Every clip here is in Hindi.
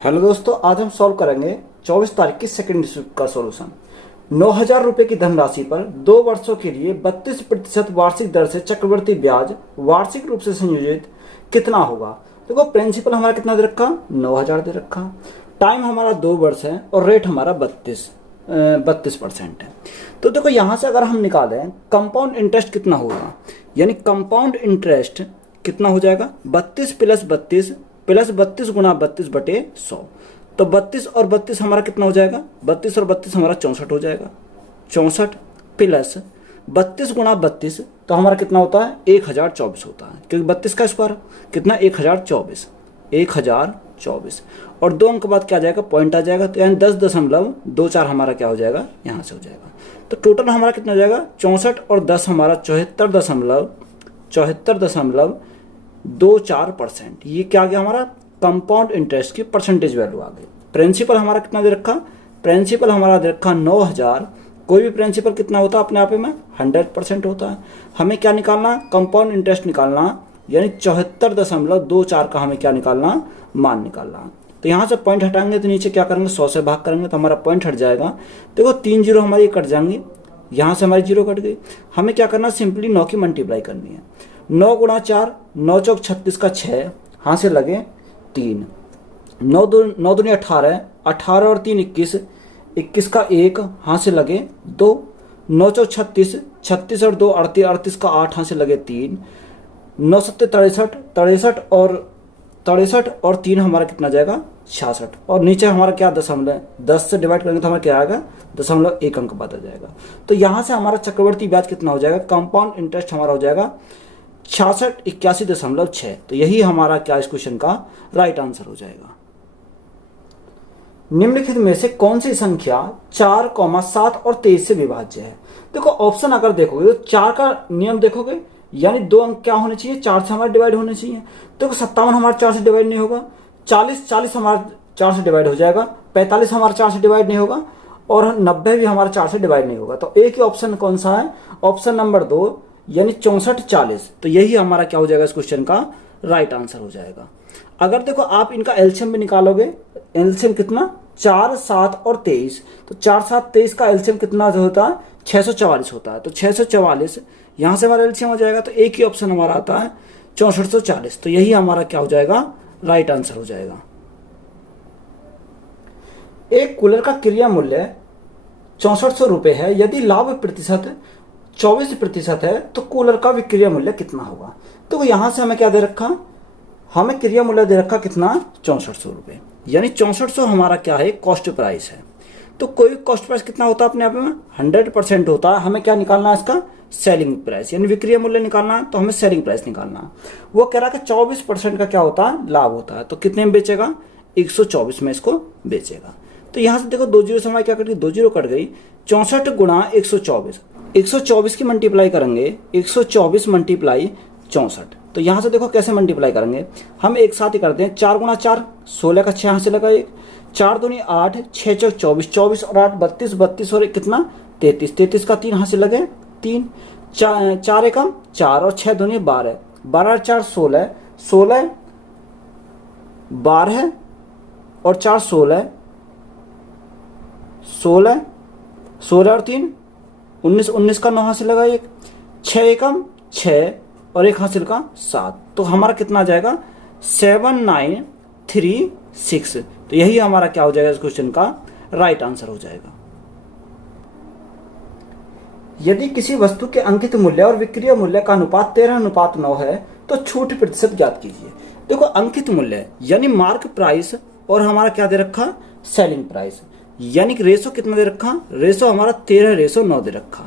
हेलो दोस्तों, आज हम सॉल्व करेंगे 24 तारीख की सेकंड शिफ्ट का सॉल्यूशन। 9,000 रुपये की धनराशि पर 2 वर्षों के लिए 32% वार्षिक दर से चक्रवृद्धि ब्याज वार्षिक रूप से संयोजित कितना होगा। देखो, प्रिंसिपल हमारा कितना दे रखा, 9,000 दे रखा। टाइम हमारा 2 वर्ष है और रेट हमारा 32% है। तो देखो, यहाँ से अगर हम निकालें कंपाउंड इंटरेस्ट कितना होगा, यानी कंपाउंड इंटरेस्ट कितना हो जाएगा, 32 प्लस 32 गुणा 32/100। तो 32 और 32 हमारा कितना हो जाएगा, 32 और 32 हमारा 64 हो जाएगा। 64 प्लस 32 गुणा 32 तो हमारा कितना होता है, 1024 होता है, क्योंकि 32 का स्क्वायर कितना, 1024 और 2 अंक बाद क्या आ जाएगा, पॉइंट आ जाएगा। तो यानी 10.24 हमारा क्या हो जाएगा, यहाँ से हो जाएगा। तो टोटल हमारा कितना हो जाएगा, 64 और 10 हमारा 74.24%। ये क्या आ गया, हमारा कंपाउंड इंटरेस्ट की परसेंटेज वैल्यू आ गई। प्रिंसिपल हमारा कितना दे रखा, प्रिंसिपल हमारा दे रखा 9,000। कोई भी प्रिंसिपल कितना होता है अपने आप में, 100% होता है। हमें क्या निकालना, कंपाउंड इंटरेस्ट निकालना, यानी 74.24 का हमें क्या निकालना, मान निकालना। तो यहाँ से पॉइंट हटाएंगे तो नीचे क्या करेंगे, 100 से भाग करेंगे तो हमारा पॉइंट हट जाएगा। देखो 3 जीरो हमारी कट जाएंगे, यहाँ से हमारी जीरो कट गई। हमें क्या करना, सिंपली 9 की मल्टीप्लाई करनी है। 9 गुणा 4, 9 चौक 36 का 6, हाँ से लगे 3। 9 दूनी 18, 18 और 3 21, 21 का 1, हाँ से लगे 2। 9 चौक 36, 36 और 2 38, 38 का 8, हाँ से लगे 3। 9 सत्ते 63, 63 और 3 हमारा कितना जाएगा, 66। और नीचे हमारा क्या दशमलव, 10 से डिवाइड करेंगे तो हमारा क्या आएगा, 0.1 अंक बाद आ जाएगा। तो यहाँ से हमारा चक्रवर्ती ब्याज कितना हो जाएगा, कंपाउंड इंटरेस्ट हमारा हो जाएगा 6681.6। तो यही हमारा क्या इस क्वेश्चन का राइट आंसर हो जाएगा। निम्नलिखित में से कौन सी संख्या 4, 7 और 23 से विभाज्य है। देखो ऑप्शन अगर देखोगे तो 4 का नियम देखोगे, यानी 2 अंक क्या होने चाहिए, 4 से हमारा डिवाइड होने चाहिए। देखो 57 हमारा 4 से डिवाइड नहीं होगा, 40 हमारा 4 से डिवाइड हो जाएगा, 45 हमारा 4 से डिवाइड नहीं होगा और 90 भी हमारा 4 से डिवाइड नहीं होगा। तो एक ही ऑप्शन कौन सा है, ऑप्शन नंबर 2, यानी 64, 40। तो यही हमारा क्या हो जाएगा इस क्वेश्चन का राइट आंसर हो जाएगा। अगर देखो आप इनका एलसीएम भी निकालोगे, एलसीएम कितना, 4, 7 और 23। तो 4, 7, 23 का एलसीएम कितना होता है, 644 होता है। तो 644 यहां से हमारा एलसीएम हो जाएगा। तो एक ही ऑप्शन हमारा आता है 6440। तो यही हमारा क्या हो जाएगा, राइट आंसर हो जाएगा। एक कूलर का क्रिया मूल्य 6400 रुपये है, यदि लाभ प्रतिशत 24% है तो कूलर का विक्रय मूल्य कितना होगा। तो यहां से हमें क्या दे रखा, हमें क्रिया मूल्य दे रखा कितना, 6400 रुपये, यानी 6400 हमारा क्या है, कॉस्ट प्राइस है। तो कोई कॉस्ट प्राइस कितना होता है अपने आप में, 100% होता है। हमें क्या निकालना है, इसका सेलिंग प्राइस, यानी विक्रय मूल्य निकालना है। तो हमें सेलिंग प्राइस निकालना है। वो कह रहा है कि 24% का क्या होता है, लाभ होता है। तो कितने में बेचेगा, 124 में इसको बेचेगा। तो यहां से देखो 2 जीरो से हमारी क्या कट गई, 2 जीरो कट गई। 64 गुणा 124, 124 की मल्टीप्लाई करेंगे, 124 मल्टीप्लाई 64। तो यहां से देखो कैसे मल्टीप्लाई करेंगे, हम एक साथ ही करते हैं। 4 गुणा 4, 16 का 6 यहाँ से लगा 1, 4 दूनी 8, 6 चौक 24, 24 और 8 32, 32 और कितना 33, 33 का 3 यहाँ से लगे 3, 4 एकम 4 और 6 दूनी 12, 12 और 4 16, 16 12 और 4 16, 16 और 3 19, 19 का 9 हासिल लगा 1, 6 एकम 6 और 1 हासिल का 7। तो हमारा कितना आ जाएगा, 7936। तो यही हमारा क्या हो जाएगा इस क्वेश्चन का राइट आंसर हो जाएगा। यदि किसी वस्तु के अंकित मूल्य और विक्रय मूल्य का अनुपात 13:9 है तो छूट प्रतिशत ज्ञात कीजिए। देखो अंकित मूल्य यानी मार्क प्राइस और हमारा क्या दे रखा, सेलिंग प्राइस, यानी कि रेशो कितना दे रखा, रेशो हमारा 13:9 दे रखा,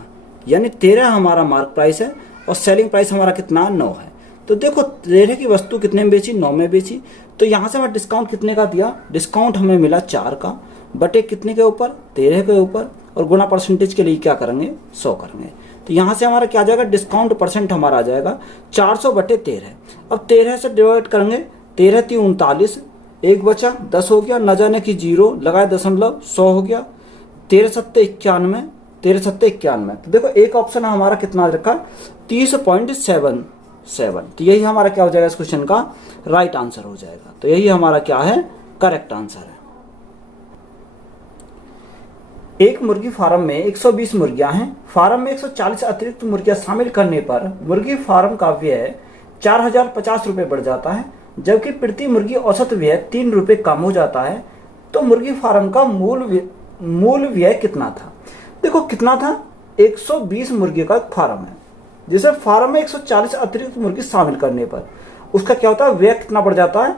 यानी 13 हमारा मार्क प्राइस है और सेलिंग प्राइस हमारा कितना 9 है। तो देखो 13 की वस्तु कितने में बेची, 9 में बेची। तो यहाँ से हमें डिस्काउंट कितने का दिया, डिस्काउंट हमें मिला 4 का, बटे कितने के ऊपर, 13 के ऊपर, और गुना परसेंटेज के लिए क्या करेंगे, 100 करेंगे। तो यहाँ से हमारा क्या आ जाएगा, डिस्काउंट परसेंट हमारा आ जाएगा 400 बटे 13। अब 13 से डिवाइड करेंगे, 13 3 39, 1 बचा 10 हो गया, न जाने की 0 लगाए दशमलव, 100 हो गया। 13 सत्ते 91, 13 सत्ते 91। तो देखो एक ऑप्शन हमारा कितना रखा, 30.77। तो यही हमारा क्या हो जाएगा इस क्वेश्चन का राइट आंसर हो जाएगा। तो यही हमारा क्या है, करेक्ट आंसर है। एक मुर्गी फार्म में 120 मुर्गियां हैं। फार्म में 140 अतिरिक्त मुर्गियां शामिल करने पर मुर्गी फार्म का व्यय 4050 रुपये बढ़ जाता है, जबकि प्रति मुर्गी औसत व्यय 3 रुपये कम हो जाता है। तो मुर्गी फार्म का मूल व्यय कितना था? देखो कितना था, 120 मुर्गी का फार्म है, जिसे फार्म में 140 अतिरिक्त मुर्गी शामिल करने पर उसका क्या होता है, व्यय कितना बढ़ जाता है,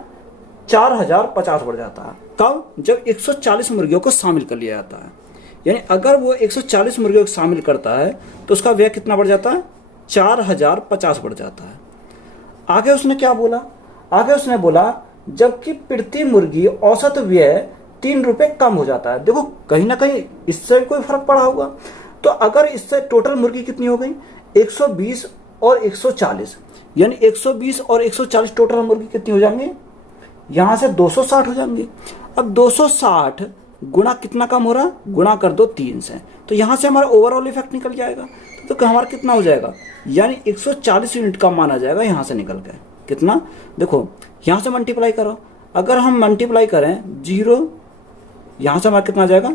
4050 बढ़ जाता है। कब? जब 140 मुर्गियों को शामिल कर लिया जाता है। यानी अगर वो 140 मुर्गियों को शामिल करता है तो उसका व्यय कितना बढ़ जाता है, 4050 बढ़ जाता है। आगे उसने क्या बोला, आगे उसने बोला जबकि प्रति मुर्गी औसत व्यय 3 रुपये कम हो जाता है। देखो कहीं ना कहीं इससे कोई फर्क पड़ा होगा। तो अगर इससे टोटल मुर्गी कितनी हो गई, 120 और 140, यानी 120 और 140 टोटल मुर्गी कितनी हो जाएंगी, यहां से 260 हो जाएंगे। अब 260 गुणा कितना कम हो रहा, गुणा कर दो 3 से, तो यहां से हमारा ओवरऑल इफेक्ट निकल जाएगा। तो हमारा कितना हो जाएगा, यानी 140 यूनिट का माना जाएगा यहां से निकल के। कितना, देखो यहां से मल्टीप्लाई करो, अगर हम मल्टीप्लाई करें 0, यहां से हमारा कितना आ जाएगा,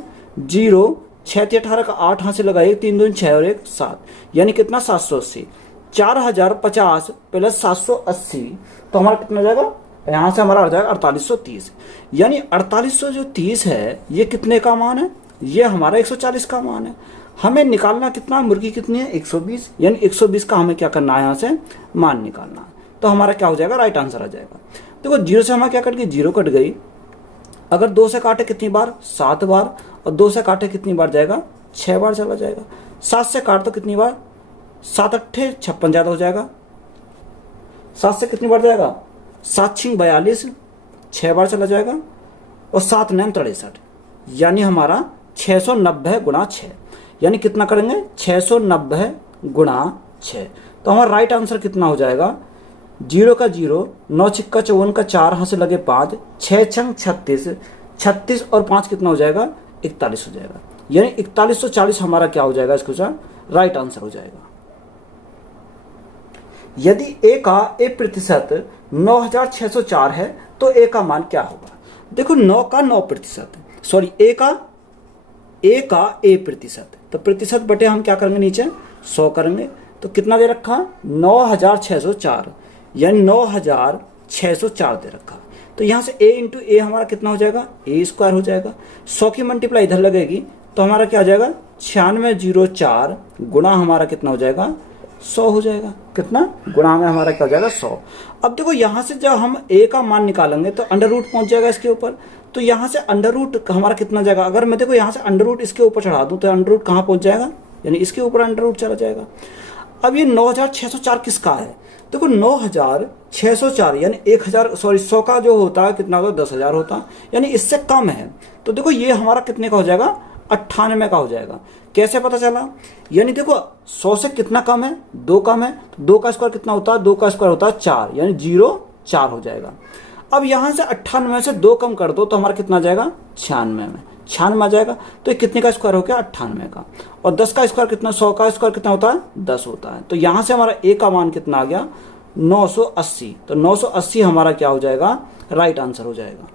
0 6 × 18 का 8 हाथ से लगाइए, 3 दूनी 6 और 1 7, यानी कितना 780। 4050 प्लस 780 तो हमारा कितना जाएगा, यहां से हमारा आ जाएगा 4830। यानी 4830 है, ये कितने का मान है, ये हमारा 140 का मान है। हमें निकालना कितना, मुर्गी कितनी है 120, यानी 120 का हमें क्या करना है, यहाँ से मान निकालना है। तो हमारा क्या हो जाएगा, राइट आंसर आ जाएगा। देखो 0 से हमारा क्या कट गई, 0 कट गई। अगर 2 से काटे कितनी बार, 7 बार, और 2 से काटे कितनी बार जाएगा, 6 बार चला जाएगा। 7 से काट तो कितनी बार, 7 अट्ठे 56 ज्यादा हो जाएगा। 7 से कितनी बार जाएगा, 7 6 42, 6 बार चला जाएगा, और 7 9 63, यानी हमारा 690 गुणा 6, यानी कितना करेंगे, 690 गुणा 6। तो हमारा राइट आंसर कितना हो जाएगा, 0 का 0, 9 छिक्का 54 का 4 हाथ से लगे 5, 6 छंग 36, 36 और 5 कितना हो जाएगा, 41 हो जाएगा। यानी 4140 हमारा क्या हो जाएगा, इसका राइट आंसर हो जाएगा। यदि ए का ए प्रतिशत 9604 है तो ए का मान क्या होगा। देखो 9 का 9%, सॉरी ए का ए प्रतिशत, तो प्रतिशत बटे हम क्या करेंगे, नीचे 100 करेंगे। तो कितना दे रखा, 9604, यानी 9604 दे रखा। तो यहां से a इंटू ए हमारा कितना हो जाएगा, ए स्क्वायर हो जाएगा। 100 की मल्टीप्लाई इधर लगेगी तो हमारा क्या हो जाएगा, 9604 गुणा हमारा कितना हो जाएगा, 100 हो जाएगा। कितना गुणा में हमारा क्या हो जाएगा, 100। अब देखो यहां से जब हम a का मान निकालेंगे तो अंडर रूट पहुंच जाएगा इसके ऊपर। तो यहां से अंडर रूट हमारा कितना जाएगा, अगर मैं देखो यहां से अंडर रूट इसके ऊपर चढ़ा दूं तो अंडर रूट कहां पहुंच जाएगा, यानी इसके ऊपर अंडर रूट चला जाएगा। अब ये 9604 किसका है, देखो 9604 यानी 1000, सॉरी 100 का जो होता है कितना होता है, 10,000 होता है, यानी इससे कम है। तो देखो ये हमारा कितने का हो जाएगा, 98 का हो जाएगा। कैसे पता चला, यानी देखो 100 से कितना कम है, 2 कम है, तो 2 का स्क्वायर कितना होता है, 2 का स्क्वायर होता है 4, यानी 04 हो जाएगा। अब यहां से 98 से 2 कम कर दो तो हमारा कितना आ जाएगा, 96 आ जाएगा। तो ये कितने का स्क्वायर हो गया, 98 का। और 10 का स्क्वायर कितना, 100 का स्क्वायर कितना होता है, 10 होता है। तो यहां से हमारा ए का मान कितना आ गया, 980। तो 980 हमारा क्या हो जाएगा, राइट आंसर हो जाएगा।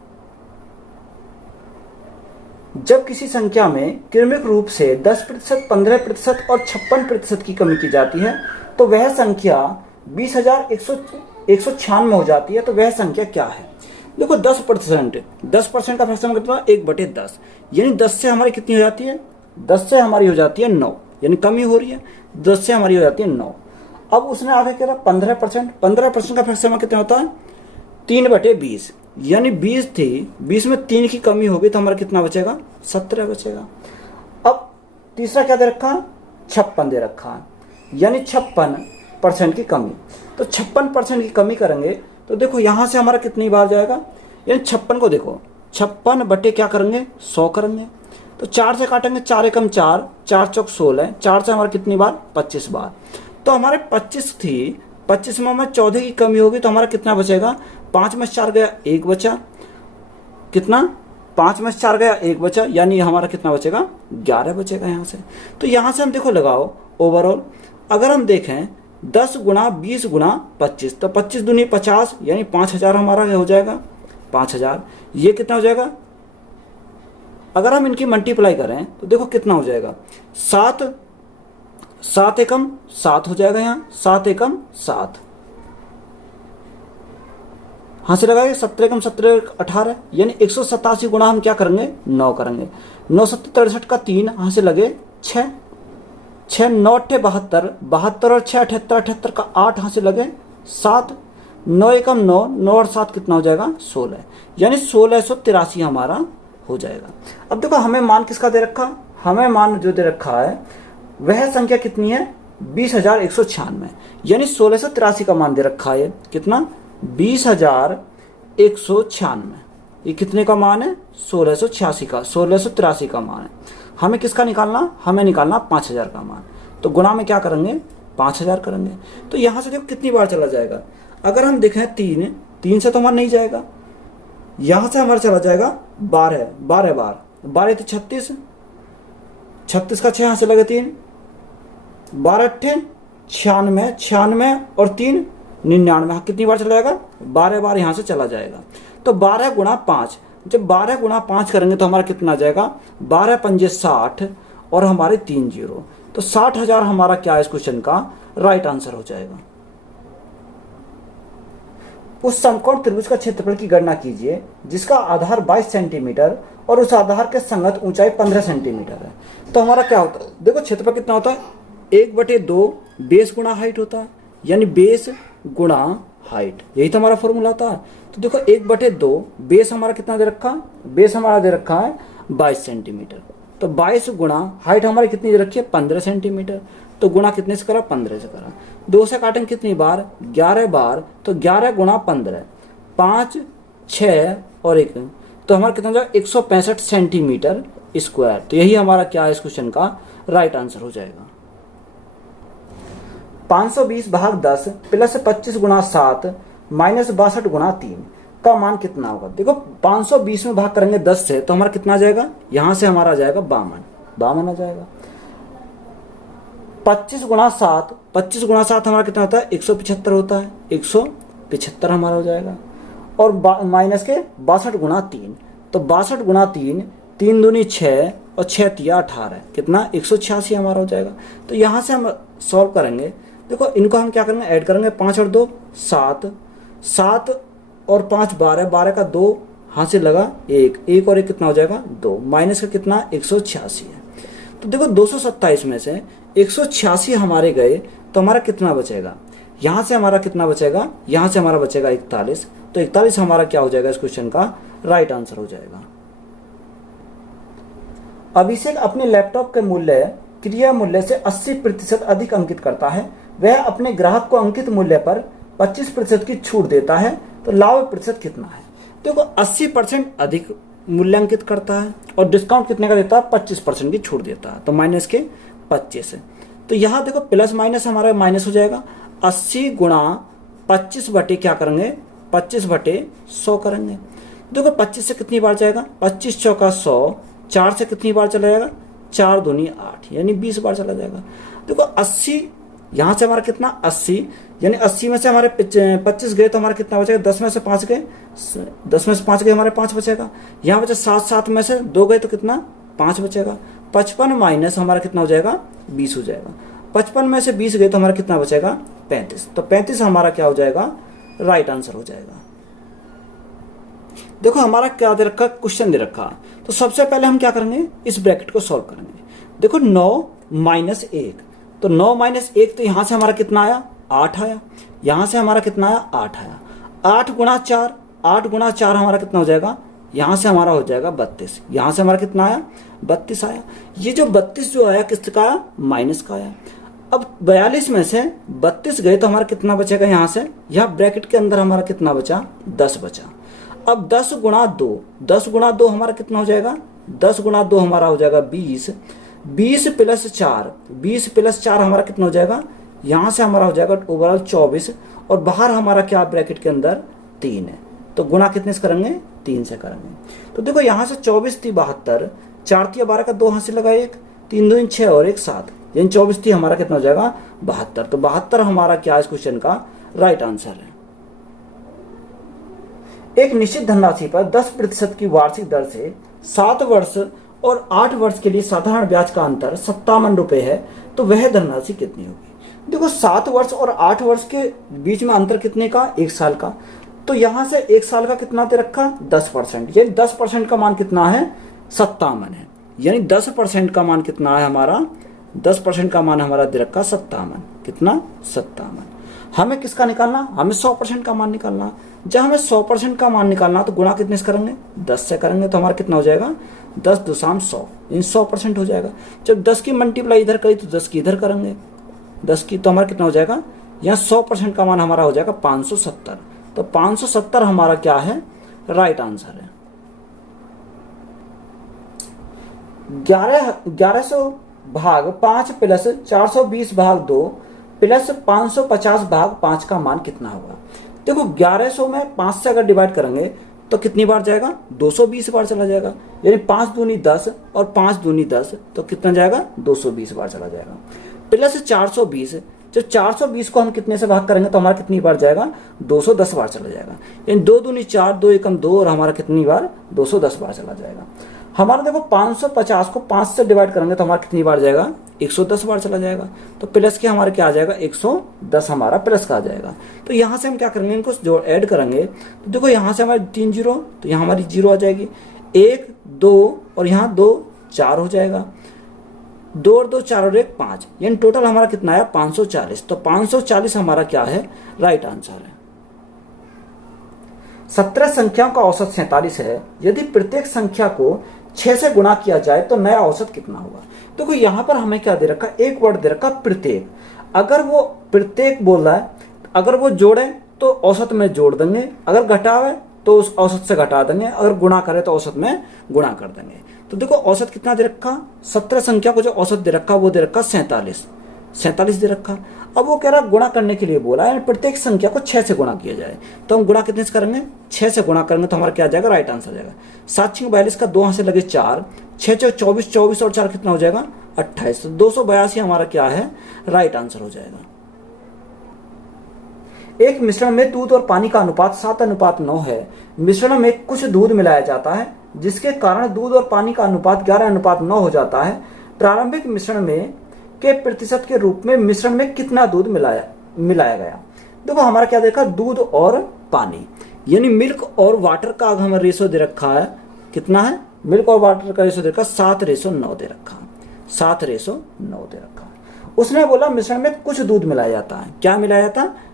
जब किसी संख्या में क्रमिक रूप से 10%, 15% और 56% की कमी की जाती है तो वह संख्या 20,196 हो जाती है। तो वह संख्या क्या है, देखो 10% का फ्रैक्शन कितना, 1/10, यानी 10 से हमारी कितनी हो जाती है, 10 से हमारी हो जाती है 9, यानी कमी हो रही है, 10 से हमारी हो जाती है 9। अब उसने आगे कह रहा 15% का फ्रैक्शन कितना होता है, 3/20, यानी 20 थी, 20 में 3 की कमी होगी तो हमारा कितना बचेगा, 17 बचेगा। अब तीसरा क्या दे रखा, 56 दे रखा, यानी 56% की कमी। तो 56% की कमी करेंगे तो देखो यहां से हमारा कितनी बार जाएगा, यानी 56 को देखो 56 बटे क्या करेंगे, 100 करेंगे। तो 4 से काटेंगे, 4 एकम 4, 4 चौक 16, 4 से हमारा कितनी बार, 25 बार। तो हमारे 25 थी, 25 में हमें 14 की कमी होगी तो हमारा कितना बचेगा, 5 में 4 गया 1 बचा, कितना 5 में 4 गया 1 बचा, यानी हमारा कितना बचेगा, 11 बचेगा यहाँ से। तो यहाँ से हम देखो लगाओ ओवरऑल, अगर हम देखें 10 गुणा 20 गुणा 25, तो 25 दूनी 50, यानी 5000 हमारा हो जाएगा। 5000। ये कितना हो जाएगा, अगर हम इनकी मल्टीप्लाई करें तो देखो कितना हो जाएगा, 7 7 एकम 7 हो जाएगा, यहाँ 7 एकम 7, हाँ से लगाएंगे 17 एकम 17 18, यानी 187 गुणा हम क्या करेंगे 9 करेंगे। 9 7 63 का 3, यहाँ से लगे 6 6 9 8 72, 72 और 6 78 78 का 8, यहाँ से लगे 7, 9 एकम 9, 9 और 7 कितना हो जाएगा 16, यानी 1683 हमारा हो जाएगा। अब देखो हमें मान किसका दे रखा, हमें मान जो दे रखा है वह संख्या कितनी है 20,196, यानी 1683 का मान दे रखा है। कितना 20,196, ये कितने का मान है 1686 का, 1683 का मान है। हमें किसका निकालना, हमें निकालना 5000 का मान, तो गुणा में क्या करेंगे 5000 करेंगे। तो यहां से देखो कितनी बार चला जाएगा, अगर हम देखें 3 से तो हमारा नहीं जाएगा, यहां से हमारा चला जाएगा 12 12 बार, 12 तो 36, 36 का 6 यहां से लगे 3, 12 8 96, 96 और 3 99, कितनी बार चला जाएगा 12 बार यहां से चला जाएगा। तो 12 गुणा 5, जब 12 गुणा 5 करेंगे तो हमारा कितना आ जाएगा 12 पंजे 60 और हमारे 3 जीरो, तो 60,000 हमारा क्या है इस क्वेश्चन का राइट आंसर हो जाएगा। उस समकोण त्रिभुज का क्षेत्रफल की गणना कीजिए जिसका आधार 22 सेंटीमीटर और उस आधार के संगत ऊंचाई 15 सेंटीमीटर है। तो हमारा क्या होता है, देखो क्षेत्रफल कितना होता है 1/2 बेस गुणा हाइट होता है, यानी बेस गुणा हाइट, यही तो हमारा फॉर्मूला था। तो देखो 1/2 बेस हमारा कितना दे रखा, बेस हमारा दे रखा है 22 सेंटीमीटर, तो 22 गुणा हाइट हमारी कितनी दे रखी है 15 सेंटीमीटर, तो गुणा कितने से करा 15 से करा। 2 से काटेंगे कितनी बार 11 बार, तो 11 गुणा 15, 5 6 और 1, तो हमारा कितना हो जाएगा 165 सेंटीमीटर स्क्वायर। तो यही हमारा क्या है इस क्वेश्चन का राइट आंसर हो जाएगा। 520 भाग 10 प्लस 25 गुणा 7 माइनस 62 गुणा 3 का मान कितना होगा। देखो 520 में भाग करेंगे 10 से तो हमारा कितना आ जाएगा, यहां से हमारा आ जाएगा 52 आ जाएगा। 25 गुणा 7, 25 गुणा 7 हमारा कितना होता है 175 होता है, 175 हमारा हो जाएगा। और माइनस के 62 गुणा 3, तो 62 गुणा 3, 3 दूनी 6 और 6 तिया 18, कितना 186 हमारा हो जाएगा। तो यहाँ से हम सॉल्व करेंगे, देखो इनको हम क्या करेंगे ऐड करेंगे, 5 और 2 7, 7 और 5 12, 12 का 2 हाथ से लगा 1, 1 और 1 कितना हो जाएगा 2, माइनस का कितना 186 है। तो देखो 227 में से 186 हमारे गए तो हमारा कितना बचेगा, यहाँ से हमारा कितना बचेगा, यहाँ से हमारा बचेगा 41, तो 41 हमारा क्या हो जाएगा इस क्वेश्चन का राइट आंसर हो जाएगा। अभिषेक अपने लैपटॉप के मूल्य क्रिया मूल्य से 80% अधिक अंकित करता है, वह अपने ग्राहक को अंकित मूल्य पर 25% की छूट देता है, तो लाभ प्रतिशत कितना है। देखो 80% अधिक मूल्यांकित करता है और डिस्काउंट कितने का देता है 25% की छूट देता है, तो माइनस के 25 है। तो यहाँ देखो प्लस माइनस हमारा माइनस हो जाएगा, 80 गुणा 25 बटे क्या करेंगे 25 बटे 100 करेंगे। देखो 25 से कितनी बार जाएगा, 25 चौका 100, 4 से कितनी बार चला जाएगा 4 दूनी 8, यानी 20 बार चला जाएगा। देखो 80 यहाँ से हमारा कितना 80, यानी 80 में से हमारे 25 गए तो हमारा कितना बचेगा, 10 में से 5 गए, 10 में से 5 गए हमारे 5 बचेगा। यहाँ बचे 7, 7 में से 2 गए तो कितना 5 बचेगा। 55 माइनस हमारा कितना हो जाएगा 20 हो जाएगा। 55 में से 20 गए तो हमारा कितना बचेगा 35, तो 35 हमारा क्या हो जाएगा राइट आंसर हो जाएगा। देखो हमारा क्या दे रखा, क्वेश्चन दे रखा, तो सबसे पहले हम क्या करेंगे इस ब्रैकेट को सॉल्व करेंगे। देखो 9 माइनस 1, तो 9 माइनस 1, तो यहां से हमारा कितना आया 8 आया, यहां से हमारा कितना आया 8 आया। 8 गुणा 4, 8 गुणा 4 हमारा कितना हो जाएगा, यहां से हमारा हो जाएगा 32, यहां से हमारा कितना आया 32 आया। ये जो 32 जो आया किसका आया माइनस का आया। अब 42 में से 32 गए तो हमारा कितना बचेगा, यहाँ से यहाँ ब्रैकेट के अंदर हमारा कितना बचा 10 बचा। अब 10 गुणा 2, 10 गुणा 2 हमारा कितना हो जाएगा, 10 गुणा 2 हमारा हो जाएगा 20, 20 प्लस 4, 20 प्लस 4 हमारा कितना हो जाएगा, यहाँ से हमारा हो जाएगा ओवरऑल 24, और बाहर हमारा क्या ब्रैकेट के अंदर 3 है, तो गुणा कितने से करेंगे 3 से करेंगे। तो देखो यहाँ से 24 थी 72, 4 थी 12 का 2 हाथ से लगा 1, 3 2 6 और 1 7, यानी 24 थी हमारा कितना हो जाएगा 72, तो 72 हमारा क्या इस क्वेश्चन का राइट आंसर है। एक निश्चित धनराशि पर 10% की वार्षिक दर से 7 वर्ष और 8 वर्ष के लिए साधारण ब्याज का अंतर 57 रुपए है, तो वह धनराशि कितनी होगी। देखो 7 वर्ष और 8 वर्ष के बीच में अंतर कितने का, 1 साल का। तो यहां से 1 साल का कितना दे रखा, 10%, यानी 10% का मान कितना है, 57 है। यानी 10% का मान कितना है हमारा, 10% का मान हमारा दे रखा 57, कितना, 57। हमें किसका निकालना, हमें 100% का मान निकालना। जब हमें 100% का मान निकालना तो गुणा कितने से करेंगे, 10 से करेंगे, तो हमारा कितना हो जाएगा, 10 दूसाम 100, इन 100% हो जाएगा। जब 10 की मल्टीप्लाई इधर करी तो 10 की इधर करेंगे, 10 की, तो हमारा कितना हो जाएगा, यहाँ 100% का मान हमारा हो जाएगा 570। तो 570 हमारा क्या है, राइट आंसर है। 1100 भाग 5 प्लस 420 भाग 2 प्लस 550 भाग 5 का मान कितना होगा। देखो 1100 में 5 से अगर डिवाइड करेंगे तो कितनी बार जाएगा, 220 बार चला जाएगा। यानी 5 दूनी 10 और 5 दूनी 10, तो कितना जाएगा, 220 बार चला जाएगा। प्लस 420, जब 420 को हम कितने से भाग करेंगे तो हमारा कितनी बार जाएगा, 210 बार चला जाएगा। यानी 2 दूनी 4, 2 एकम 2, और हमारा कितनी बार, 210 बार चला जाएगा। हमारा देखो 550 को 5 से डिवाइड करेंगे तो हमारा कितनी बार जाएगा, 110 बार चला जाएगा। तो प्लस के हमारे क्या आ जाएगा, 110 हमारा प्लस का आ जाएगा। तो यहाँ से हम क्या करेंगे, इनको जो ऐड करेंगे तो देखो यहाँ से हमारे 3 जीरो, तो यहाँ हमारी 0 आ जाएगी, 1 2 और यहाँ 2 4 हो जाएगा, 2 और 2 4 और 1 5, यानी टोटल हमारा कितना आया, 540। तो 540 हमारा क्या है, राइट आंसर है। 17 संख्याओं का औसत 47 है। यदि प्रत्येक संख्या को 6 से गुणा किया जाए तो नया औसत कितना होगा। देखो यहाँ पर हमें क्या दे रखा, एक वर्ड दे रखा प्रत्येक। अगर वो प्रत्येक बोल रहा है, अगर वो जोड़े तो औसत में जोड़ देंगे, अगर घटावे तो उस औसत से घटा देंगे, अगर गुणा करे तो औसत में गुणा कर देंगे। तो देखो औसत कितना दे रखा, 17 संख्या को जो औसत दे रखा वो दे रखा 47 दे रखा। अब वो कह रहा गुणा करने के लिए बोला है, प्रत्येक संख्या को 6 से गुणा किया जाए। तो हम गुणा कितने से करेंगे, 6 से गुणा करेंगे तो हमारा क्या आ जाएगा, राइट आंसर आ जाएगा। 7 6 42 का 2 हाथ से लगे 4, 6 6 24, 24 और 4 कितना हो जाएगा, 28। तो 282 हमारा क्या है, राइट आंसर हो जाएगा। एक मिश्रण में दूध और पानी का अनुपात 7:9 है। मिश्रण में कुछ दूध मिलाया जाता है जिसके कारण दूध और पानी का अनुपात 11:9 हो जाता है। प्रारंभिक मिश्रण में के प्रतिशत के रूप में मिश्रण में कितना दूध मिलाया गया। देखो हमारा क्या देखा, दूध और पानी, यानी मिल्क और वाटर का हमें रेशो दे रखा है, कितना है, मिल्क और वाटर का रेशो दे रखा 7:9 दे रखा, 7:9 दे रखा। उसने बोला मिश्रण में कुछ दूध मिलाया जाता है, क्या मिलाया जाता है,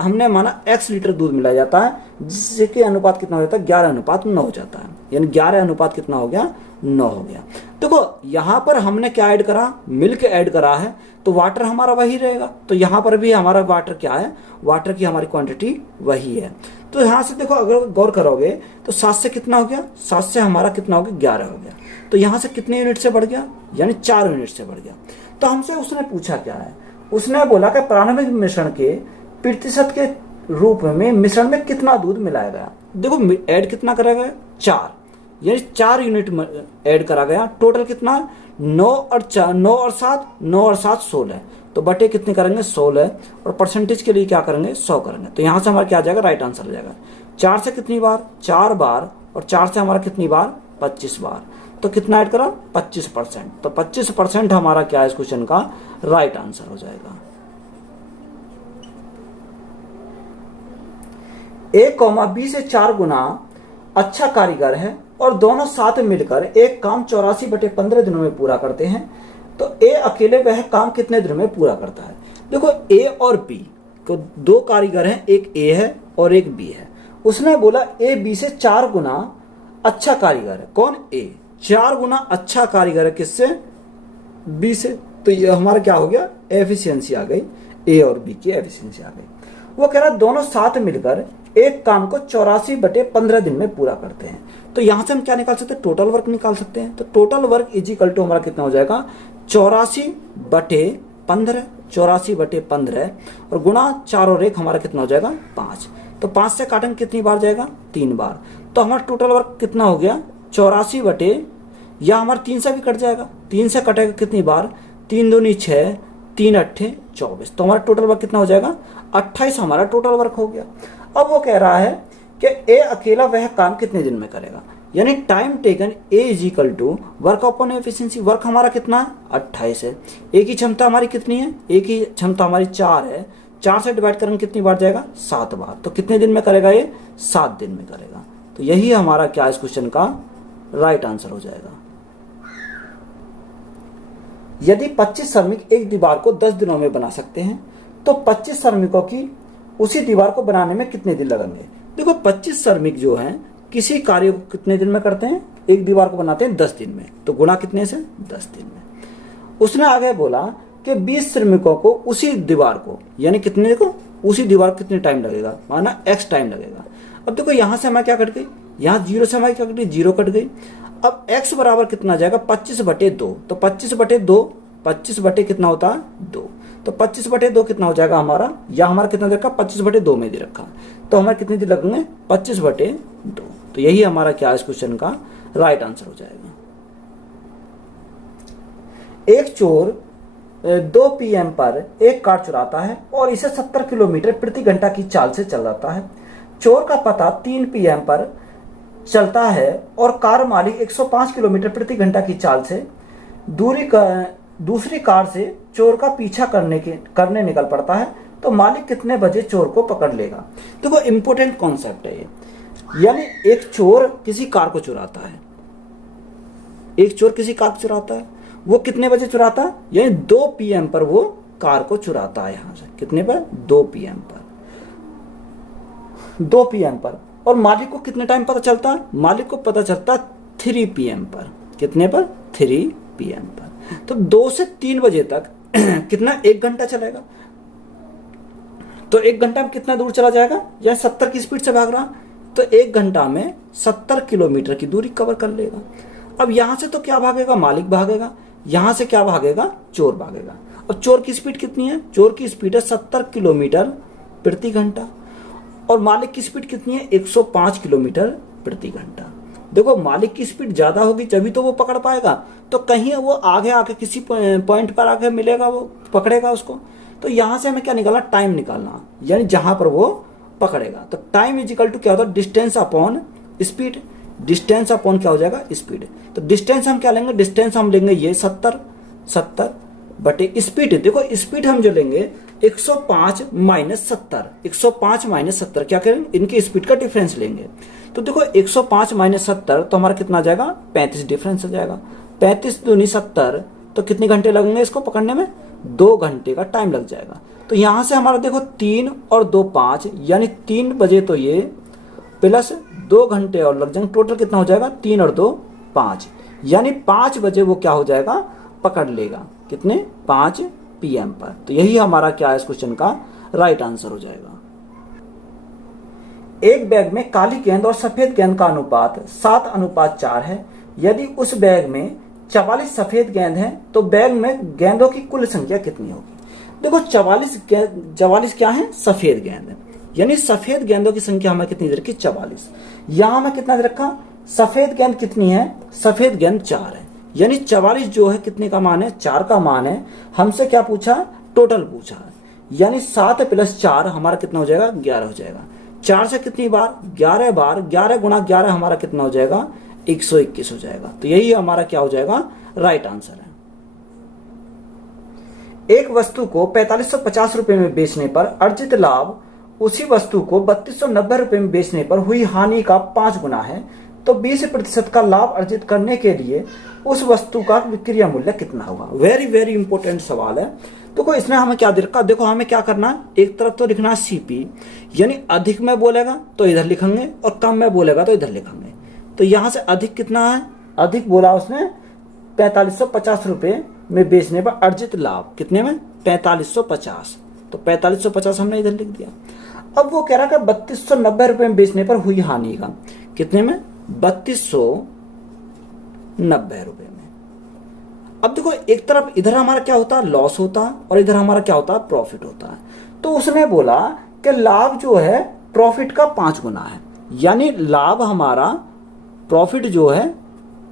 हमने माना x लीटर दूध मिलाया जाता है, जिसके अनुपात कितना हो जाता है, 11:9 हो जाता है। यानी 11 अनुपात कितना हो गया, 9 हो गया। देखो यहाँ पर हमने क्या ऐड करा, मिल्क ऐड करा है, तो वाटर हमारा वही रहेगा। तो यहाँ पर भी हमारा वाटर क्या है, वाटर की हमारी क्वांटिटी वही है। तो यहाँ से देखो अगर गौर करोगे तो 7 से कितना हो गया, 7 से हमारा कितना हो गया, 11 हो गया। तो यहाँ से कितने यूनिट से बढ़ गया, यानी 4 यूनिट से बढ़ गया। तो हमसे उसने पूछा क्या है, उसने बोला कि प्रारंभिक मिश्रण के प्रतिशत के रूप में मिश्रण में कितना दूध मिलाया गया। देखो ऐड कितना करा गया, 4, यानी 4 यूनिट ऐड करा गया। टोटल कितना, 9 और 7 16। तो बटे कितने करेंगे, 16, और परसेंटेज के लिए क्या करेंगे, 100 करेंगे। तो यहाँ से हमारा क्या आ जाएगा, राइट आंसर आ जाएगा। 4 से कितनी बार, 4 बार, और 4 से हमारा कितनी बार, 25 बार। तो कितना ऐड करा, 25%। तो 25% हमारा क्या है इस क्वेश्चन का, राइट आंसर हो जाएगा। 1, B से 4 गुना अच्छा कारीगर है और दोनों साथ मिलकर एक काम 84/15 दिनों में पूरा करते हैं, तो ए अकेले वह काम कितने दिनों में पूरा करता है। देखो ए और बी को 2 कारीगर हैं, एक ए है और एक बी है। उसने बोला ए बी से 4 गुना अच्छा कारीगर है। कौन, ए 4 गुना अच्छा कारीगर है, किससे, बी से। तो ये हमारा क्या हो गया, एफिशिएंसी आ गई, ए और बी की एफिशिएंसी आ गई। वो कह रहा दोनों साथ मिलकर एक काम को 84/15 दिन में पूरा करते हैं। तो यहां से हम क्या निकाल सकते हैं, टोटल वर्क निकाल सकते हैं। तो total work is equal to हमारा कितना हो जाएगा, 84/15, 84/15, और गुणा 4 और 1 हमारा कितना हो जाएगा, 5। तो 5 से काटेंगे कितनी बार जाएगा, 3 बार। तो हमारा टोटल वर्क कितना हो गया, 84 या हमारा 3 से भी कट जाएगा, 3 से कटेगा कितनी बार, 3 दूनी 6, 3 8 24। तो हमारा टोटल वर्क कितना हो जाएगा, 28 हमारा टोटल वर्क हो गया। अब वो कह रहा है कि ए अकेला वह काम कितने दिन में करेगा, यानी time taken A is equal to work upon efficiency. Work हमारा कितना है 28 है, ए की क्षमता हमारी कितनी है, ए की क्षमता हमारी 4 है, 4 से डिवाइड करेंगे कितनी बार जाएगा 7 बार, तो कितने दिन में करेगा ये 7 दिन में करेगा। तो यही हमारा क्या इस क्वेश्चन का राइट आंसर हो जाएगा। यदि 25 श्रमिक एक दीवार को 10 दिनों में बना सकते हैं तो 25 श्रमिकों की उसी दीवार को बनाने में कितने दिन लगेंगे। देखो 25 श्रमिक जो हैं किसी कार्य को कितने दिन में करते हैं, एक दीवार को बनाते हैं 10 दिन में, तो गुणा कितने से 10 दिन में। उसने आगे बोला कि 20 श्रमिकों को उसी दीवार को, यानी कितने को उसी दीवार को कितने टाइम लगेगा, माना x टाइम लगेगा। अब देखो यहां से हमारी क्या कट गई, यहाँ 0 से हमारी क्या कट गई, 0 कट गई। अब x बराबर कितना जाएगा 25/2, तो 25/2 25 बटे कितना होता है 2, तो 25/2 कितना हो जाएगा हमारा, या हमारा कितना दे रखा 25/2 में दे रखा, तो हमारे कितने दिन लगेंगे 25/2। तो यही हमारा क्या इस क्वेश्चन का राइट आंसर हो जाएगा। एक चोर 2 PM पर एक कार चुराता है और इसे 70 किलोमीटर प्रति घंटा की चाल से चलाता है। चोर का पता 3 PM पर चलता है और कार मालिक 105 किलोमीटर प्रति घंटा की चाल से दूसरी कार से चोर का पीछा करने निकल पड़ता है, तो मालिक कितने बजे चोर को पकड़ लेगा। देखो इंपॉर्टेंट कॉन्सेप्ट है ये, यानी एक चोर किसी कार को चुराता है, एक चोर किसी कार को चुराता है, वो कितने बजे चुराता है, यानी 2 PM पर वो कार को चुराता है। यहां से कितने पर 2 PM पर, 2 PM पर। और मालिक को कितने टाइम पता चलता है, मालिक को पता चलता है 3 PM पर, कितने पर 3 PM पर। तो 2 से 3 बजे तक कितना 1 घंटा चलेगा, तो 1 घंटा में कितना दूर चला जाएगा, या 70 की स्पीड से भाग रहा, तो 1 घंटा में 70 किलोमीटर की दूरी कवर कर लेगा। अब यहां से तो क्या भागेगा, मालिक भागेगा, यहां से क्या भागेगा, चोर भागेगा। और चोर की स्पीड कितनी है, चोर की स्पीड है 70 किलोमीटर प्रति घंटा, और मालिक की स्पीड कितनी है 105 किलोमीटर प्रति घंटा। देखो मालिक की स्पीड ज्यादा होगी तभी तो वो पकड़ पाएगा, तो कहीं वो आगे आके किसी पॉइंट पर आके मिलेगा, वो पकड़ेगा उसको। तो यहां से हमें क्या निकालना, टाइम निकालना, यानी जहां पर वो पकड़ेगा। तो टाइम इज इक्वल टू क्या होता है, distance upon speed, distance upon क्या हो जाएगा स्पीड। तो डिस्टेंस हम क्या लेंगे, डिस्टेंस हम लेंगे ये 70 बटे स्पीड। देखो स्पीड हम जो लेंगे 105 माइनस 70, 105 माइनस 70 क्या करेंगे, इनकी स्पीड का डिफरेंस लेंगे। तो देखो 105 माइनस 70 तो हमारा कितना जाएगा 35 डिफरेंस हो जाएगा। 35 दूनी 70, तो कितने घंटे लगेंगे इसको पकड़ने में, 2 घंटे का टाइम लग जाएगा। तो यहां से हमारा देखो 3 और 2 5, यानी 3 बजे तो ये प्लस 2 घंटे और लग जाएंगे, टोटल कितना हो जाएगा 3 और 2 5, यानी 5 बजे वो क्या हो जाएगा पकड़ लेगा, कितने 5 PM पर। तो यही हमारा क्या है इस क्वेश्चन का राइट आंसर हो जाएगा। एक बैग में काली गेंद और सफेद गेंद का अनुपात 7:4 है। यदि उस बैग में 44 सफेद गेंद हैं तो बैग में गेंदों की कुल संख्या कितनी होगी। देखो 44 क्या है सफेद गेंद, यानी सफेद गेंदों की संख्या हमें कितनी दे रखी 44। यहां हमें कितना दे रखा, सफेद गेंद कितनी है, सफेद गेंद 4 है, यानी 44 जो है कितने का मान है 4 का मान है। हमसे क्या पूछा, टोटल पूछा है, यानी 7 + 4 हमारा कितना हो जाएगा 11 हो जाएगा। 4 से कितनी बार 11 बार, 11 गुणा 11 हमारा कितना हो जाएगा 121 हो जाएगा। तो यही हमारा क्या हो जाएगा राइट आंसर है। एक वस्तु को 4550 रुपए में बेचने पर अर्जित लाभ उसी वस्तु को 3290 रुपए में बेचने पर हुई हानि का 5 गुना है, तो 20% का लाभ अर्जित करने के लिए उस वस्तु का विक्रय मूल्य कितना होगा। वेरी वेरी इंपॉर्टेंट सवाल है। देखो इसने हमें क्या दे रखा, देखो हमें क्या करना है, एक तरफ तो लिखना CP, यानी अधिक में बोलेगा तो इधर लिखेंगे और कम में बोलेगा तो इधर लिखेंगे। तो यहां से अधिक कितना है, अधिक बोला उसने 4550 रुपए में बेचने पर अर्जित लाभ कितने में 4550, तो 4550 हमने इधर लिख दिया। अब वो कह रहा है 3290 रुपए में बेचने पर हुई हानि का कितने में 3290 रुपए में। अब देखो एक तरफ इधर हमारा क्या होता है लॉस होता है और इधर हमारा क्या होता है प्रॉफिट होता है। तो उसने बोला कि लाभ जो है प्रॉफिट का 5 गुना है, यानी लाभ हमारा प्रॉफिट जो है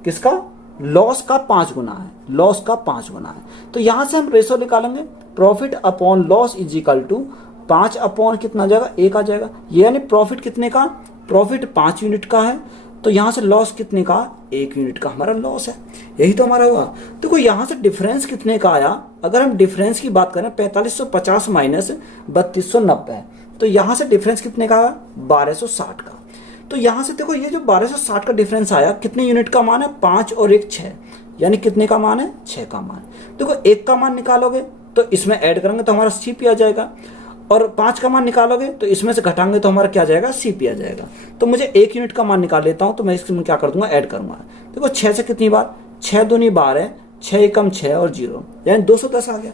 किसका लॉस का 5 गुना है, लॉस का 5 गुना है। तो यहां से हम रेशो निकालेंगे, profit upon loss is equal to 5 upon कितना जाएगा 1 आ जाएगा, यानी प्रॉफिट कितने का प्रॉफिट 5 यूनिट का है, तो यहां से लॉस कितने का, 1 यूनिट का हमारा लॉस है। यही तो हमारा हुआ। देखो यहां से डिफरेंस कितने का आया, अगर हम डिफरेंस की बात करें 4550 माइनस 3290, तो यहां से डिफरेंस कितने का आया, 1260 का। तो यहां से देखो ये जो 1260 का डिफरेंस आया, कितने यूनिट का मान है, 5 और 1 6, यानी कितने का मान है, 6 का मान। देखो 1 का मान निकालोगे तो इसमें ऐड करेंगे तो हमारा सीपी आ जाएगा, और 5 का मान निकालोगे तो इसमें से घटाएंगे तो हमारा क्या आ जाएगा, सीपी आ जाएगा। तो मुझे 1 यूनिट का मान निकाल लेता हूं, तो मैं इसमें क्या कर दूंगा, ऐड करूंगा। देखो 6 से कितनी बार, 6 दूनी 12, 6 एकम 6 और 0, यानी 210 आ गया।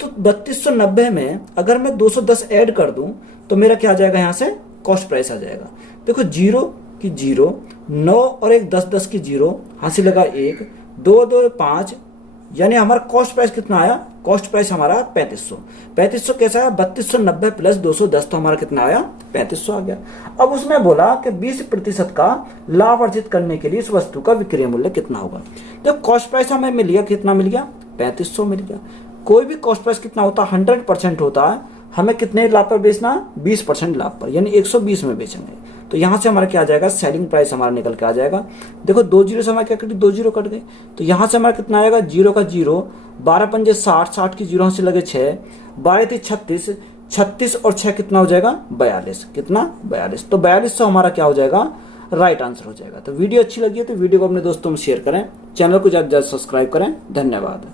तो 3290 में अगर मैं 210 ऐड कर दूं तो मेरा क्या आ जाएगा, यहां से कॉस्ट प्राइस आ जाएगा। देखो 0 की 0, 9 और 1 10, 10 की 0, हासिल लगा 1, 2 2 5, यानी हमारा कॉस्ट प्राइस कितना आया, कॉस्ट प्राइस हमारा 3500। 3500 कैसा है, 3290 प्लस 210, तो हमारा कितना आया, 3500 आ गया। अब उसने बोला कि 20% का लाभ अर्जित करने के लिए इस वस्तु का विक्रय मूल्य कितना होगा। तो कॉस्ट प्राइस हमें मिल गया, कितना मिल गया, 3500 मिल गया। कोई भी कॉस्ट प्राइस कितना होता है, 100% होता है। हमें कितने लाभ पर बेचना, 20% लाभ पर, यानी 120 में बेचेंगे। तो यहां से हमारा क्या आ जाएगा, सेलिंग प्राइस हमारा निकल के आ जाएगा। देखो 2 जीरो से हमारा क्या कटी, 2 जीरो कट गए, तो यहां से हमारा कितना आएगा, 0 का 0, 12 पंजे 60, 60 की 0 से लगे 6, 12 थी 36, 36 और 6 कितना हो जाएगा, 42, कितना, 42। तो 4200 हमारा क्या हो जाएगा, राइट आंसर हो जाएगा। तो वीडियो अच्छी लगी है तो वीडियो को अपने दोस्तों में शेयर करें, चैनल को ज्यादा सब्सक्राइब करें। धन्यवाद।